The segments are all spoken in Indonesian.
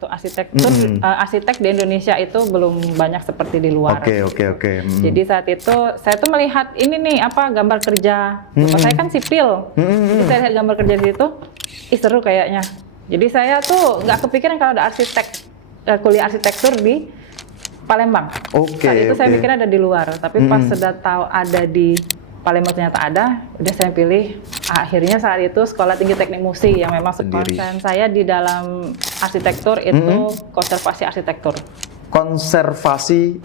untuk arsitektur, arsitek di Indonesia itu belum banyak seperti di luar. Oke. Jadi saat itu saya tuh melihat ini nih apa gambar kerja. Bapak saya kan sipil. Jadi saya lihat gambar kerja di situ, ih seru kayaknya. Jadi saya tuh nggak kepikiran kalau ada kuliah arsitektur di Palembang. Saat itu saya mikirnya ada di luar, tapi pas sudah tahu ada di Palembang ternyata ada, udah saya pilih. Akhirnya saat itu Sekolah Tinggi Teknik Musi yang memang konsen saya di dalam arsitektur itu konservasi arsitektur. Konservasi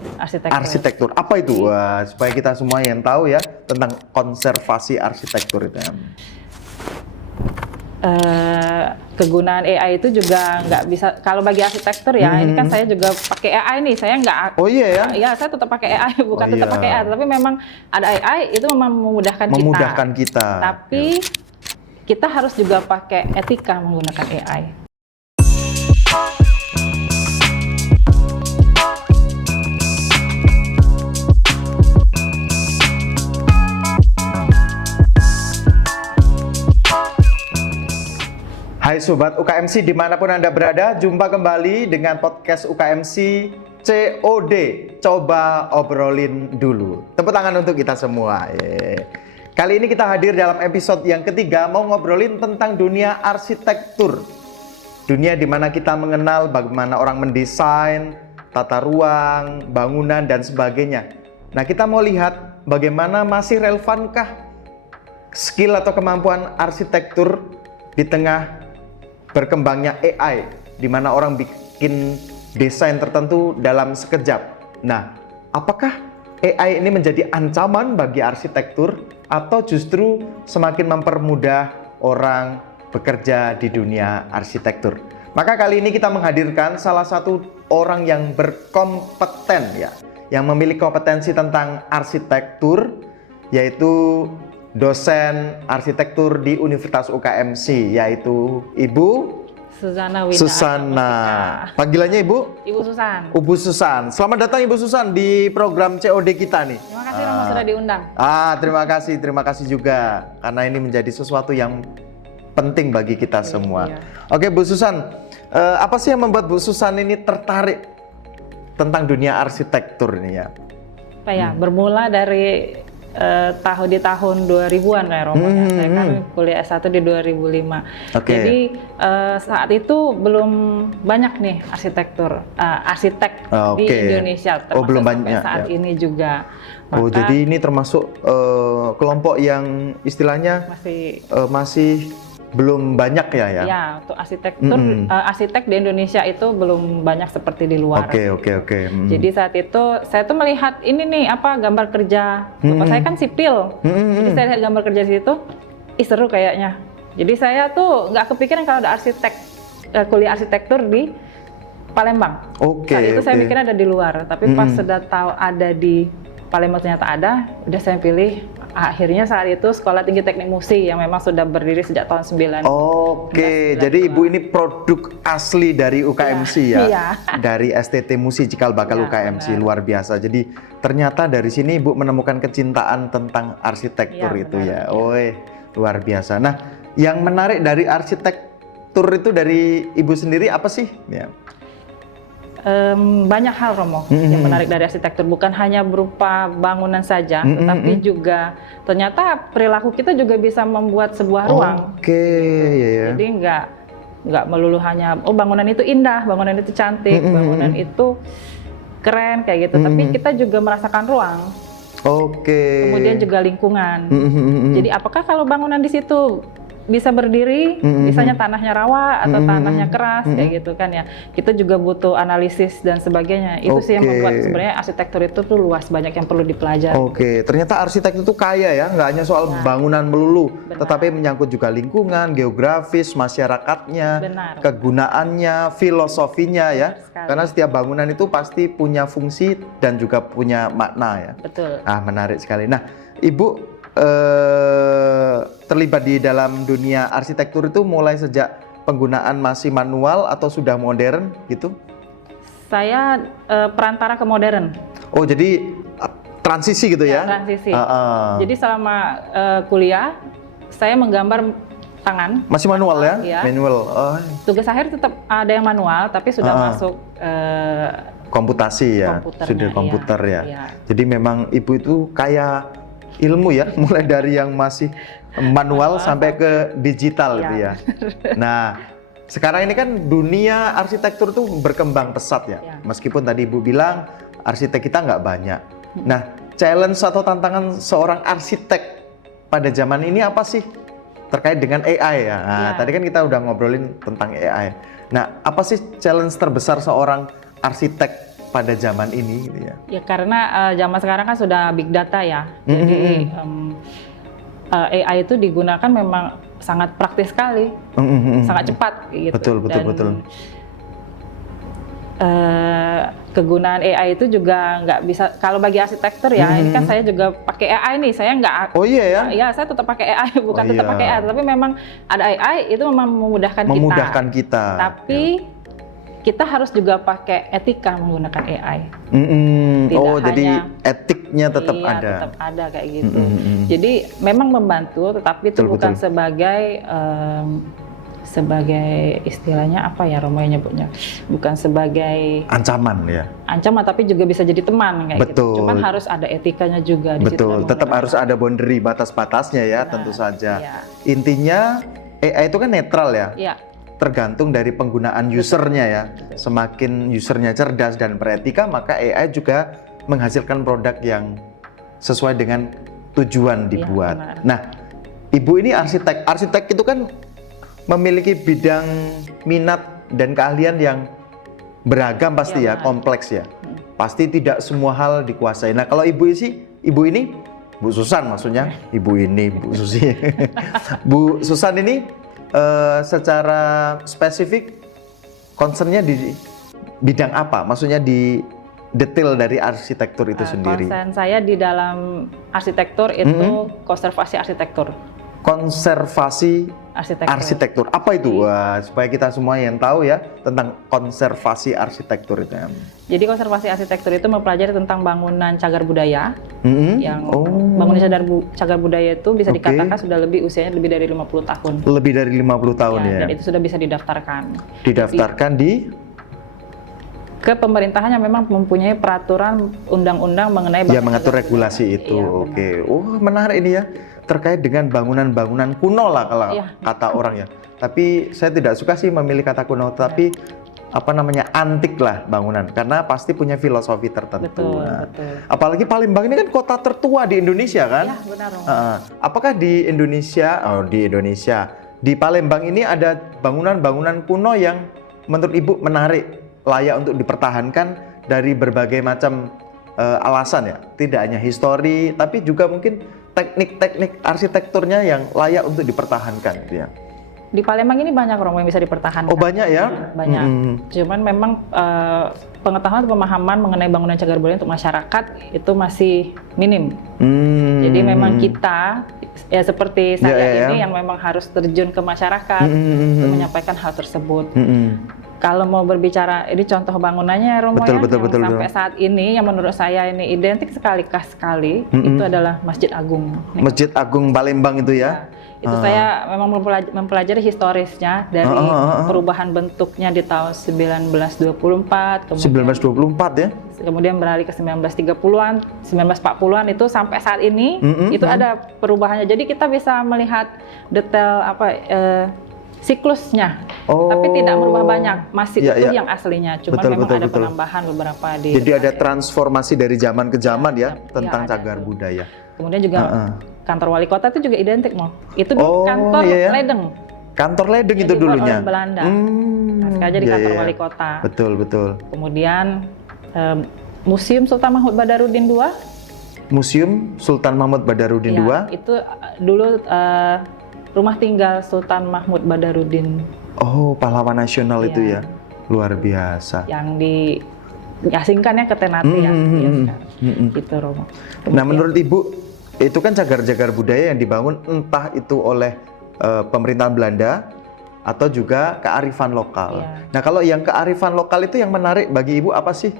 arsitektur. Apa itu? Wah, supaya kita semua yang tahu ya tentang konservasi arsitektur itu. Kegunaan AI itu juga nggak bisa, kalau bagi arsitektur ya, ini kan saya juga pakai AI nih, saya nggak. Oh iya ya? Iya, saya tetap pakai AI, bukan tetap pakai AI, tapi memang ada AI itu memang memudahkan kita. Tapi kita harus juga pakai etika menggunakan AI. Hai Sobat UKMC dimanapun Anda berada, jumpa kembali dengan podcast UKMC COD, Coba Obrolin Dulu. Tepuk tangan untuk kita semua. Kali ini kita hadir dalam episode yang ketiga, mau ngobrolin tentang dunia arsitektur. Dunia di mana kita mengenal bagaimana orang mendesain, tata ruang, bangunan, dan sebagainya. Nah, kita mau lihat bagaimana masih relevankah skill atau kemampuan arsitektur di tengah berkembangnya AI, di mana orang bikin desain tertentu dalam sekejap. Nah, apakah AI ini menjadi ancaman bagi arsitektur atau justru semakin mempermudah orang bekerja di dunia arsitektur? Maka kali ini kita menghadirkan salah satu orang yang berkompeten ya, yang memiliki kompetensi tentang arsitektur, yaitu dosen arsitektur di Universitas UKMC, yaitu Ibu Susana. Panggilannya Ibu? Ibu Susan. Ibu Susan. Selamat datang Ibu Susan di program COD kita nih. Terima kasih Romo sudah diundang. Terima kasih juga karena ini menjadi sesuatu yang penting bagi kita semua. Iya. Oke Bu Susan, apa sih yang membuat Bu Susan ini tertarik tentang dunia arsitektur ini ya? Bermula dari di tahun 2000-an kayak Romo ya. Saya kan kuliah S1 di 2005. Jadi saat itu belum banyak nih arsitek di Indonesia, termasuk belum sampai banyak saat ya. ini juga. Jadi ini termasuk kelompok yang istilahnya masih belum banyak ya? Ya, untuk arsitektur, arsitek di Indonesia itu belum banyak seperti di luar. Oke. Jadi saat itu saya tuh melihat ini nih apa gambar kerja. Bapak saya kan sipil. Jadi saya lihat gambar kerja di situ, ih seru kayaknya. Jadi saya tuh nggak kepikiran kalau ada kuliah arsitektur di Palembang. Saat itu saya mikirnya ada di luar, tapi pas sudah tahu ada di Palembang ternyata ada, udah saya pilih. Akhirnya saat itu Sekolah Tinggi Teknik Musi yang memang sudah berdiri sejak tahun 90. Jadi Ibu ini produk asli dari UKMC ya? Iya. Dari STT Musi Cikal Bakal UKMC, benar. Luar biasa. Jadi ternyata dari sini Ibu menemukan kecintaan tentang arsitektur itu ya? Luar biasa. Nah, yang menarik dari arsitektur itu dari Ibu sendiri apa sih? Ya. Banyak hal Romo yang menarik dari arsitektur, bukan hanya berupa bangunan saja, tetapi juga ternyata perilaku kita juga bisa membuat sebuah ruang. Jadi nggak melulu hanya bangunan itu indah, bangunan itu cantik, bangunan itu keren kayak gitu, tapi kita juga merasakan ruang. Kemudian juga lingkungan. Jadi apakah kalau bangunan di situ bisa berdiri, misalnya tanahnya rawa atau tanahnya keras kayak gitu kan ya. Kita juga butuh analisis dan sebagainya. Itu sih yang membuat sebenarnya arsitektur itu tuh luas, banyak yang perlu dipelajari. Ternyata arsitek itu kaya ya, nggak hanya soal bangunan melulu, tetapi menyangkut juga lingkungan, geografis, masyarakatnya, kegunaannya, filosofinya ya. Karena setiap bangunan itu pasti punya fungsi dan juga punya makna ya. Betul. Menarik sekali. Nah, Ibu terlibat di dalam dunia arsitektur itu mulai sejak penggunaan masih manual atau sudah modern gitu? Saya perantara ke modern. Jadi transisi gitu ya? Transisi. Jadi selama kuliah saya menggambar tangan. Masih manual ya? Ya. Manual. Oh. Tugas akhir tetap ada yang manual, tapi sudah masuk komputasi ya, sudah komputer ya. Jadi memang ibu itu kaya ilmu ya, mulai dari yang masih manual sampai ke digital gitu ya. Nah, sekarang ini kan dunia arsitektur tuh berkembang pesat ya. Meskipun tadi ibu bilang arsitek kita nggak banyak. Nah, challenge atau tantangan seorang arsitek pada zaman ini apa sih? Terkait dengan AI ya. Nah, tadi kan kita udah ngobrolin tentang AI. Nah, apa sih challenge terbesar seorang arsitek pada zaman ini gitu ya? Ya karena zaman sekarang kan sudah big data ya. Jadi AI itu digunakan memang sangat praktis sekali, sangat cepat gitu. Betul. Kegunaan AI itu juga nggak bisa, kalau bagi arsitektur ya, ini kan saya juga pakai AI nih, saya nggak. Oh iya ya? Ya saya tetap pakai AI, bukan tetap pakai AI, tapi memang ada AI itu memang memudahkan kita. Tapi kita harus juga pakai etika menggunakan AI. Jadi etiknya tetap ada. Tetap ada kayak gitu. Jadi memang membantu, tetapi itu bukan sebagai istilahnya apa ya Romo nyebutnya, bukan sebagai ancaman ya. Ancaman, tapi juga bisa jadi teman kayak gitu. Cuman harus ada etikanya juga di situ. Tetap harus ada boundary, batas-batasnya ya, tentu saja. Intinya AI itu kan netral ya. Tergantung dari penggunaan usernya ya. Semakin usernya cerdas dan beretika, maka AI juga menghasilkan produk yang sesuai dengan tujuan dibuat. Nah, ibu ini arsitek. Arsitek itu kan memiliki bidang minat dan keahlian yang beragam pasti ya, kompleks ya. Pasti tidak semua hal dikuasai. Nah, kalau ibu ini Bu Susan maksudnya, ibu ini Bu Susi. Bu Susan ini secara spesifik concernnya di bidang apa? Maksudnya di detail dari arsitektur itu sendiri. Concern saya di dalam arsitektur itu konservasi arsitektur. Konservasi arsitektur. Apa itu? Wah, supaya kita semua yang tahu ya tentang konservasi arsitektur itu. Jadi konservasi arsitektur itu mempelajari tentang bangunan cagar budaya. Yang bangunan cagar budaya itu bisa dikatakan sudah usianya lebih dari 50 tahun. Lebih dari 50 tahun ya. Dan itu sudah bisa didaftarkan. Didaftarkan ke pemerintahan yang memang mempunyai peraturan undang-undang mengenai mengatur regulasi itu. Menarik ini ya. Terkait dengan bangunan-bangunan kuno lah kalau kata orang ya. Tapi saya tidak suka sih memilih kata kuno, tapi antik lah bangunan, karena pasti punya filosofi tertentu. Betul. Apalagi Palembang ini kan kota tertua di Indonesia kan? Iya, benar. Apakah di Indonesia, di Palembang ini ada bangunan-bangunan kuno yang menurut Ibu menarik, layak untuk dipertahankan dari berbagai macam alasan ya? Tidak hanya histori, tapi juga mungkin teknik-teknik arsitekturnya yang layak untuk dipertahankan gitu ya. Di Palembang ini banyak Romo yang bisa dipertahankan. Oh banyak ya? Banyak. Cuman memang pengetahuan atau pemahaman mengenai bangunan cagar budaya untuk masyarakat itu masih minim. Jadi memang kita ya seperti saya ini yang memang harus terjun ke masyarakat untuk menyampaikan hal tersebut. Kalau mau berbicara, ini contoh bangunannya Romo sampai saat ini yang menurut saya ini identik sekali, khas sekali, itu adalah Masjid Agung. Masjid Agung Palembang itu ya? Itu saya memang mempelajari historisnya dari perubahan bentuknya di tahun 1924, kemudian 1924 ya? Kemudian beralih ke 1930-an, 1940-an itu sampai saat ini itu ada perubahannya. Jadi kita bisa melihat detail siklusnya, tapi tidak merubah banyak, masih itu yang aslinya, cuma memang ada penambahan beberapa di. Jadi ada transformasi dari zaman ke zaman tentang cagar budaya. Kemudian juga kantor wali kota itu juga identik itu dulu kantor ledeng. Kantor ledeng itu dulunya. Belanda. Sekarang jadi kantor wali kota. Betul. Kemudian Museum Sultan Mahmud Badarudin II. Museum Sultan Mahmud Badarudin II. Itu dulu rumah tinggal Sultan Mahmud Badarudin. Oh, pahlawan nasional itu ya. Luar biasa. Yang diasingkan ya ke Ternate Gitu Romo. Nah, menurut Ibu, itu kan cagar-cagar budaya yang dibangun entah itu oleh pemerintahan Belanda atau juga kearifan lokal. Nah, kalau yang kearifan lokal itu yang menarik bagi Ibu apa sih?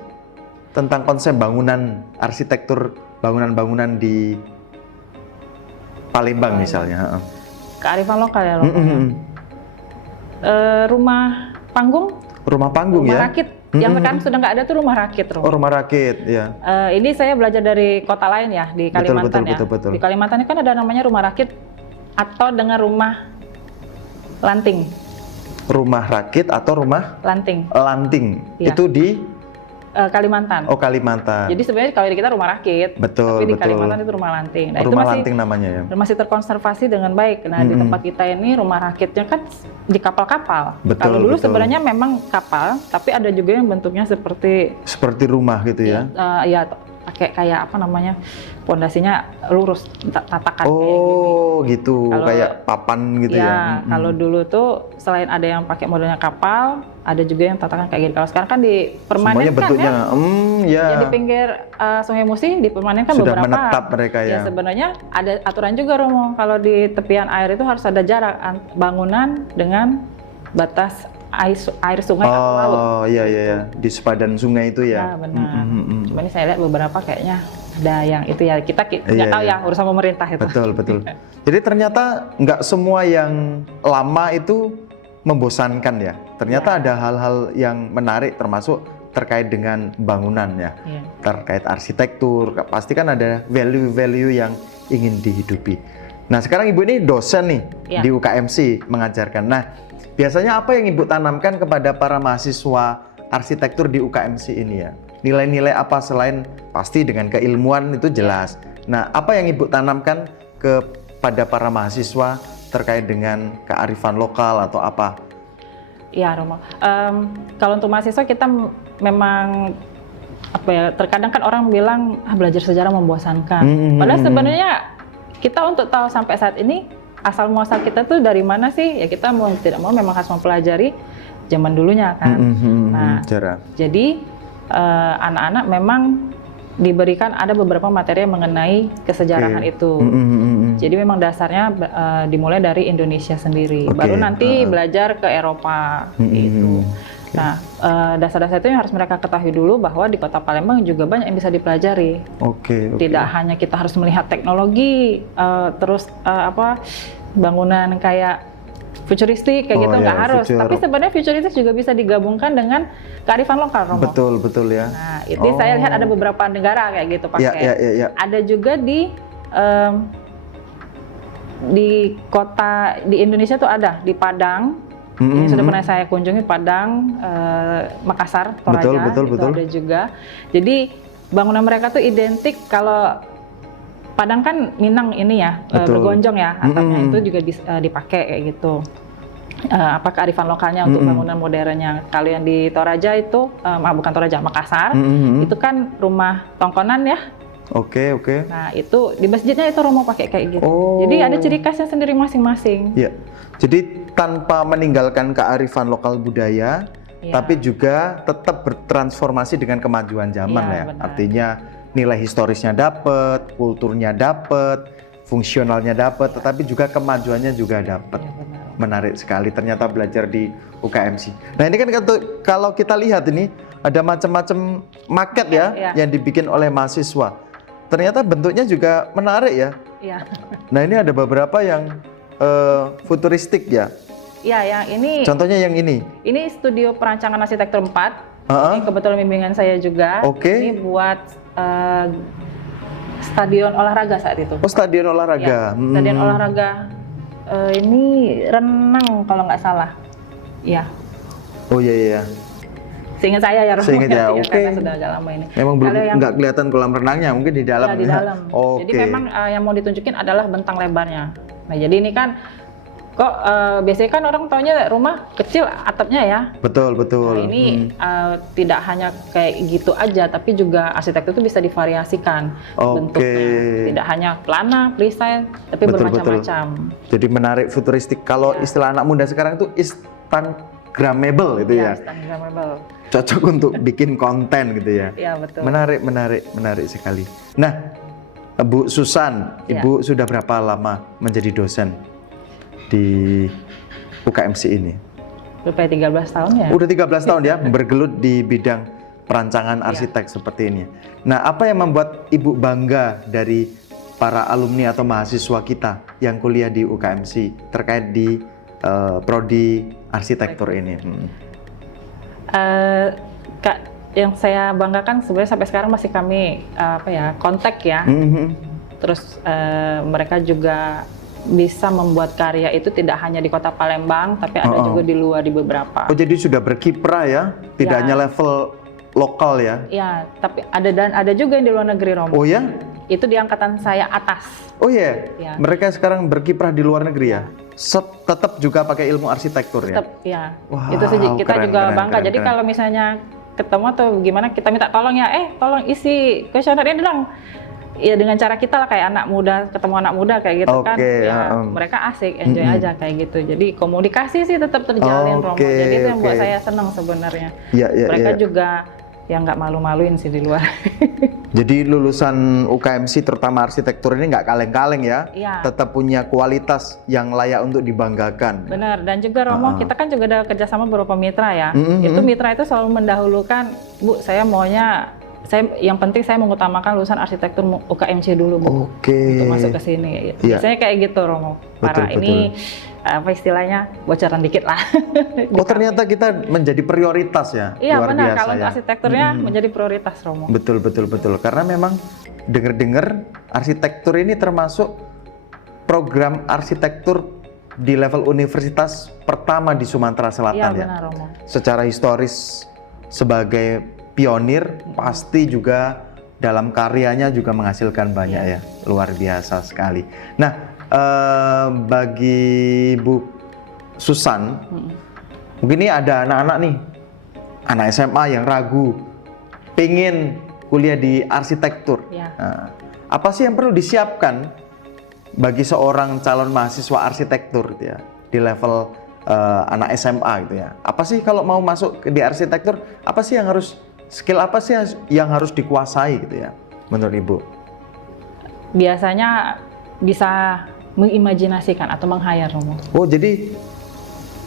Tentang konsep bangunan arsitektur bangunan-bangunan di Palembang misalnya. Kearifan lokal ya Romo. Rumah panggung. Rumah panggung rumah ya? Rakit. Yang sekarang sudah nggak ada tuh rumah rakit, Romo. Oh, rumah rakit, ya. Ini saya belajar dari kota lain ya, di Kalimantan betul. Di Kalimantan kan ada namanya rumah rakit atau dengan rumah lanting. Rumah rakit atau rumah lanting? Ya. Itu di Kalimantan. Oh, Kalimantan. Jadi sebenarnya kalau di kita rumah rakit, tapi di Kalimantan itu rumah lanting. Nah, rumah itu lanting namanya ya. Masih terkonservasi dengan baik. Nah, di tempat kita ini rumah rakitnya kan di kapal-kapal. Kalau dulu sebenarnya memang kapal, tapi ada juga yang bentuknya seperti rumah gitu ya. Ya, pakai kayak apa namanya? Pondasinya lurus, tatakan kayak gitu. Kayak papan gitu ya. Kalau dulu tuh selain ada yang pakai modelnya kapal, ada juga yang tatakan kayak gini. Kalau sekarang kan dipermanenkan bentuknya, ya. Di pinggir Sungai Musi dipermanenkan sudah beberapa. menetap mereka ya. Sebenarnya ada aturan juga Romo. Kalau di tepian air itu harus ada jarak bangunan dengan batas air sungai atau laut. Oh iya. Di sepadan sungai itu ya. Ya benar. Cuma ini saya lihat beberapa kayaknya ada yang itu ya, kita nggak tahu ya urusan pemerintah itu. Betul. Jadi ternyata nggak semua yang lama itu membosankan ya. Ternyata ada hal-hal yang menarik termasuk terkait dengan bangunan ya. Terkait arsitektur, pasti kan ada value-value yang ingin dihidupi. Nah sekarang Ibu ini dosen nih di UKMC mengajarkan. Nah biasanya apa yang Ibu tanamkan kepada para mahasiswa arsitektur di UKMC ini ya? Nilai-nilai apa selain pasti dengan keilmuan itu jelas. Nah, apa yang Ibu tanamkan kepada para mahasiswa terkait dengan kearifan lokal atau apa? Ya, Romo. Kalau untuk mahasiswa kita memang terkadang kan orang bilang belajar sejarah membosankan. Padahal sebenarnya kita untuk tahu sampai saat ini asal muasal kita tuh dari mana sih? Ya kita mau tidak mau memang harus mempelajari zaman dulunya kan. Jadi anak-anak memang diberikan ada beberapa materi yang mengenai kesejarahan itu. Jadi memang dasarnya dimulai dari Indonesia sendiri. Baru nanti belajar ke Eropa gitu. Nah, dasar-dasar itu yang harus mereka ketahui dulu bahwa di Kota Palembang juga banyak yang bisa dipelajari. Tidak hanya kita harus melihat teknologi, terus bangunan kayak futuristik kayak gitu nggak harus. Tapi sebenarnya futuristik juga bisa digabungkan dengan kearifan lokal, Romo. Betul ya. Nah, itu saya lihat ada beberapa negara kayak gitu pakai. Ada juga di kota di Indonesia tuh ada di Padang. Ini sudah pernah saya kunjungi Padang, Makassar, Toraja. Betul. Ada juga. Jadi bangunan mereka tuh identik. Kalau Padang kan Minang ini ya, bergonjong ya, atapnya itu juga dipakai kayak gitu. Kearifan lokalnya untuk bangunan modernnya. Kalau yang di Toraja itu, bukan Toraja, Makassar, itu kan rumah tongkonan ya. Oke. Nah itu di masjidnya itu Romo pakai kayak gitu. Jadi ada ciri khasnya sendiri masing-masing. Iya. Jadi tanpa meninggalkan kearifan lokal budaya, tapi juga tetap bertransformasi dengan kemajuan zaman ya. Benar. Artinya nilai historisnya dapat, kulturnya dapat, fungsionalnya dapat, tetapi juga kemajuannya juga dapat. Menarik sekali ternyata belajar di UKMC. Nah ini kan kalau kita lihat ini ada macam-macam maket ya yang dibikin oleh mahasiswa. Ternyata bentuknya juga menarik ya. Nah ini ada beberapa yang futuristik ya. Iya, yang ini. Contohnya yang ini. Ini studio perancangan arsitektur 4. Ini kebetulan bimbingan saya juga. Ini buat stadion olahraga saat itu. Stadion olahraga. Stadion olahraga. Ini renang kalau nggak salah. Iya. Iya. Seingat saya ya, Seingat ya, karena sudah agak lama ini. Memang belum nggak kelihatan kolam renangnya, mungkin di dalam. Di dalam. Jadi memang yang mau ditunjukin adalah bentang lebarnya. Nah, jadi ini kan kok biasanya kan orang taunya rumah kecil atapnya ya. Betul. Nah, ini tidak hanya kayak gitu aja, tapi juga arsitektur itu bisa divariasikan bentuknya. Tidak hanya plana, freestyle, tapi bermacam-macam. Jadi menarik, futuristik. Kalau istilah anak muda sekarang itu instagramable gitu ya. Instagramable. Cocok untuk bikin konten gitu ya. Iya, betul. Menarik sekali. Nah, Bu Susan, Ibu sudah berapa lama menjadi dosen di UKMC ini? Udah 13 tahun ya. Udah 13 tahun ya, bergelut di bidang perancangan arsitek seperti ini. Nah, apa yang membuat Ibu bangga dari para alumni atau mahasiswa kita yang kuliah di UKMC terkait di prodi arsitektur ini? Kak, yang saya banggakan sebenarnya sampai sekarang masih kami kontak ya. Terus mereka juga bisa membuat karya itu tidak hanya di Kota Palembang, tapi ada juga di luar, di beberapa. Oh, jadi sudah berkiprah ya, tidak hanya level lokal ya? Iya, tapi ada juga yang di luar negeri, Romo. Oh ya? Itu di angkatan saya atas. Oh ya? Mereka sekarang berkiprah di luar negeri ya? Tetap juga pakai ilmu arsitektur ya? Tetap, ya. Wow, itu sih kita keren, juga keren, bangga. Keren, Jadi kalau misalnya ketemu atau gimana, kita minta tolong ya, tolong isi kuesioner ini dong. Ya dengan cara kita lah, kayak anak muda ketemu anak muda kayak gitu kan. Ya, mereka asik, enjoy aja kayak gitu. Jadi komunikasi sih tetap terjalin, Romo. Jadi itu yang buat saya senang sebenarnya. Mereka juga yang nggak malu-maluin sih di luar. Jadi lulusan UKMC terutama arsitektur ini nggak kaleng-kaleng ya? Tetap punya kualitas yang layak untuk dibanggakan. Benar, dan juga Romo, kita kan juga ada kerjasama beberapa mitra ya. Itu mitra itu selalu mendahulukan, Bu, yang penting saya mengutamakan lulusan arsitektur UKMC dulu, Bu. Untuk masuk ke sini. Biasanya kayak gitu, Romo. Ini apa istilahnya, bocoran dikit lah. Oh, ternyata kita menjadi prioritas ya. Iya, luar benar. biasa kalau untuk arsitekturnya menjadi prioritas, Romo. Betul. Karena memang dengar arsitektur ini termasuk program arsitektur di level universitas pertama di Sumatera Selatan ya. Benar, Romo. Secara historis sebagai pionir, pasti juga dalam karyanya juga menghasilkan banyak ya. Luar biasa sekali. Nah, bagi Bu Susan, mungkin ini ada anak-anak nih, anak SMA yang ragu, pengen kuliah di arsitektur. Nah, apa sih yang perlu disiapkan bagi seorang calon mahasiswa arsitektur gitu ya, di level anak SMA gitu ya? Apa sih kalau mau masuk di arsitektur, apa sih yang harus, skill apa sih yang harus dikuasai gitu ya, menurut Ibu? Biasanya bisa mengimajinasikan atau menghayal, Romo. Oh, jadi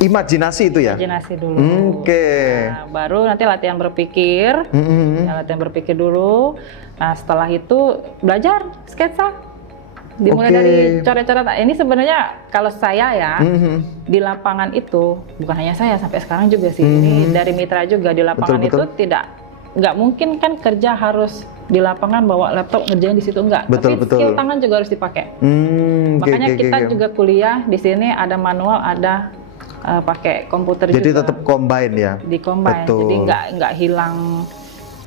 imajinasi itu ya? Imajinasi dulu. Nah, baru nanti latihan berpikir. Latihan berpikir dulu. Nah, setelah itu belajar sketsa. Dimulai dari coret-coret. Ini sebenarnya kalau saya ya, di lapangan itu, bukan hanya saya, sampai sekarang juga sih. Ini dari mitra juga di lapangan itu nggak mungkin kan kerja harus di lapangan bawa laptop ngerjain di situ, enggak. Tapi skill tangan juga harus dipakai. Makanya kita juga kuliah di sini ada manual, ada pakai komputer. Jadi juga. Tetap combine ya. Di combine. Jadi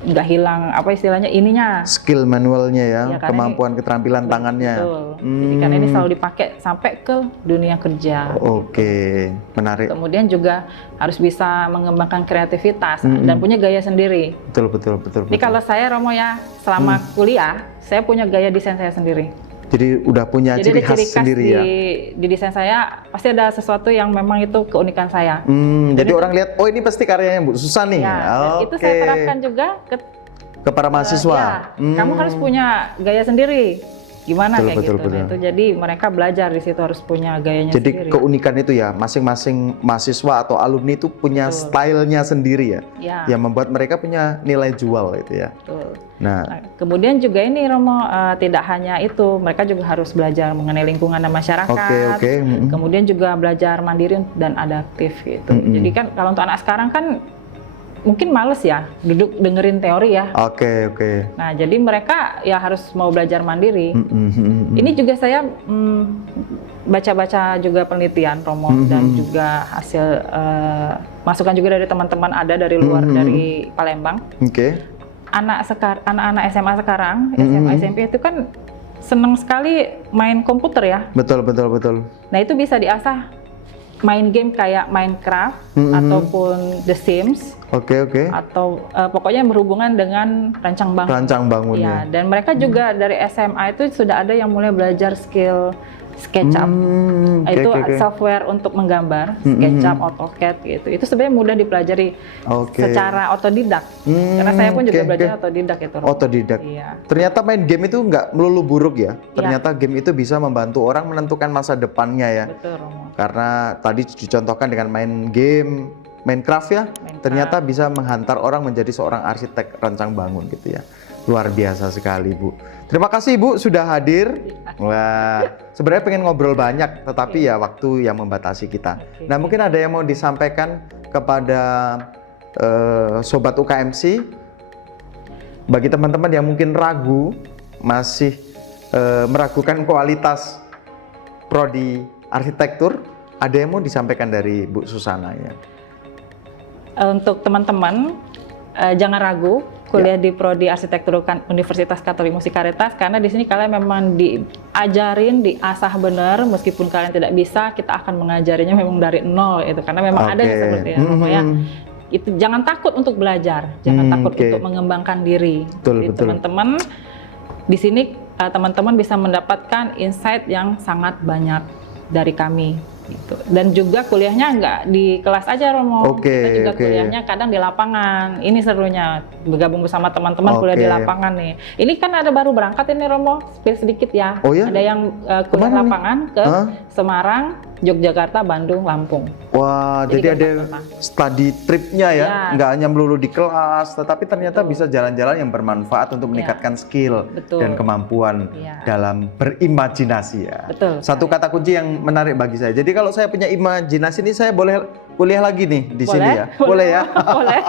nggak hilang apa istilahnya ininya. Skill manualnya ya, kemampuan keterampilan tangannya. Betul. Jadi kan ini selalu dipakai sampai ke dunia kerja. Oke, menarik. Kemudian juga harus bisa mengembangkan kreativitas dan punya gaya sendiri. Betul. Jadi kalau saya, Romo ya, selama kuliah saya punya gaya desain saya sendiri. Jadi udah punya ciri khas sendiri ya. Di desain saya pasti ada sesuatu yang memang itu keunikan saya. Jadi orang lihat, oh ini pasti karyanya Bu Susan nih. Itu saya terapkan juga ke para mahasiswa. Kamu harus punya gaya sendiri. Gimana betul, kayak betul, gitu. betul. Nah, itu jadi mereka belajar di situ harus punya gayanya jadi sendiri. Jadi keunikan itu ya, masing-masing mahasiswa atau alumni itu punya stylenya sendiri ya, yang membuat mereka punya nilai jual itu ya. Betul. Nah, kemudian juga ini Romo, tidak hanya itu, mereka juga harus belajar mengenai lingkungan dan masyarakat. Kemudian juga belajar mandiri dan adaptif gitu. Jadi kan kalau untuk anak sekarang kan mungkin males ya duduk dengerin teori ya. Oke. Nah, jadi mereka ya harus mau belajar mandiri. Ini juga saya baca-baca juga penelitian, Romo, dan juga hasil masukan juga dari teman-teman ada dari luar dari Palembang. Anak-anak SMA sekarang, SMA SMP itu kan senang sekali main komputer ya. Betul. Nah, itu bisa diasah main game kayak Minecraft ataupun The Sims. Atau pokoknya yang berhubungan dengan rancang bangun. Ya, dan mereka juga dari SMA itu sudah ada yang mulai belajar skill SketchUp. Itu software untuk menggambar, SketchUp, AutoCAD gitu. Itu sebenarnya mudah dipelajari secara otodidak. Karena saya pun juga belajar otodidak itu. Otodidak. Iya. Ternyata main game itu nggak melulu buruk ya. Ternyata game itu bisa membantu orang menentukan masa depannya ya. Betul, Romo. Karena tadi dicontohkan dengan main game Minecraft ya, ternyata bisa menghantar orang menjadi seorang arsitek rancang bangun gitu ya. Luar biasa sekali, Bu. Terima kasih, Bu, sudah hadir. Wah, sebenarnya pengen ngobrol banyak, tetapi ya waktu yang membatasi kita. Nah, mungkin ada yang mau disampaikan kepada Sobat UKMC, bagi teman-teman yang mungkin ragu, masih meragukan kualitas prodi arsitektur, ada yang mau disampaikan dari Bu Susana ya? Untuk teman-teman, jangan ragu kuliah di prodi arsitektur Universitas Katolik Musikaritas, karena di sini kalian memang diajarin, diasah benar. Meskipun kalian tidak bisa, kita akan mengajarinya memang dari nol itu, karena memang ada yang seperti itu ya. Itu jangan takut untuk belajar, jangan takut untuk mengembangkan diri. Jadi teman-teman di sini teman-teman bisa mendapatkan insight yang sangat banyak dari kami. Gitu. Dan juga kuliahnya nggak di kelas aja, Romo. Kita juga kuliahnya kadang di lapangan. Ini serunya, bergabung bersama teman-teman kuliah di lapangan nih. Ini kan ada baru berangkat ini, Romo, sedikit ya. Ada yang kuliah lapangan ke Semarang, Yogyakarta, Bandung, Lampung. Wah, jadi ada study tripnya ya, nggak hanya melulu di kelas, tetapi ternyata bisa jalan-jalan yang bermanfaat untuk meningkatkan skill dan kemampuan dalam berimajinasi ya. Satu kata kunci yang menarik bagi saya. Jadi kalau saya punya imajinasi ini, saya boleh kuliah lagi nih di sini ya? Boleh ya? Boleh.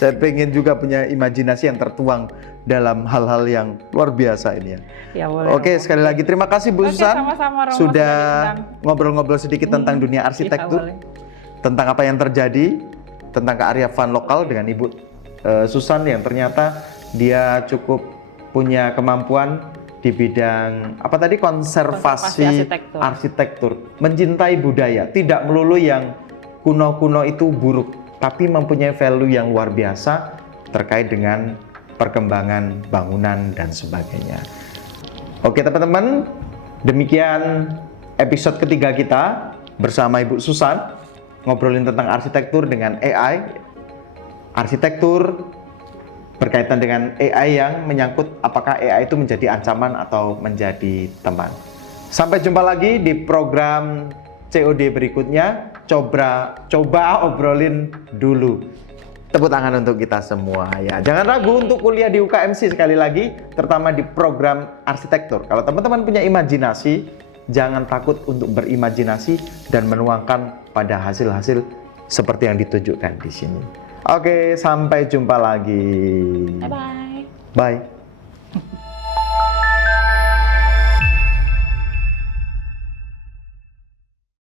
Saya pengen juga punya imajinasi yang tertuang dalam hal-hal yang luar biasa ini ya. Ya boleh. Oke, sekali lagi terima kasih Bu Susan, sama-sama, Romo, sudah ngobrol-ngobrol sedikit tentang dunia arsitektur, tentang apa yang terjadi, tentang kearifan lokal dengan Ibu Susan yang ternyata dia cukup punya kemampuan di bidang apa tadi, konservasi arsitektur, mencintai budaya, tidak melulu yang kuno-kuno itu buruk, tapi mempunyai value yang luar biasa terkait dengan perkembangan bangunan dan sebagainya. Oke teman-teman, demikian episode ketiga kita bersama Ibu Susan, ngobrolin tentang arsitektur dengan AI, arsitektur berkaitan dengan AI yang menyangkut apakah AI itu menjadi ancaman atau menjadi teman. Sampai jumpa lagi di program COD berikutnya. Coba obrolin dulu. Tepuk tangan untuk kita semua ya. Jangan ragu untuk kuliah di UKMC sekali lagi, terutama di program arsitektur. Kalau teman-teman punya imajinasi, jangan takut untuk berimajinasi dan menuangkan pada hasil-hasil seperti yang ditunjukkan di sini. Oke, sampai jumpa lagi. Bye-bye. Bye.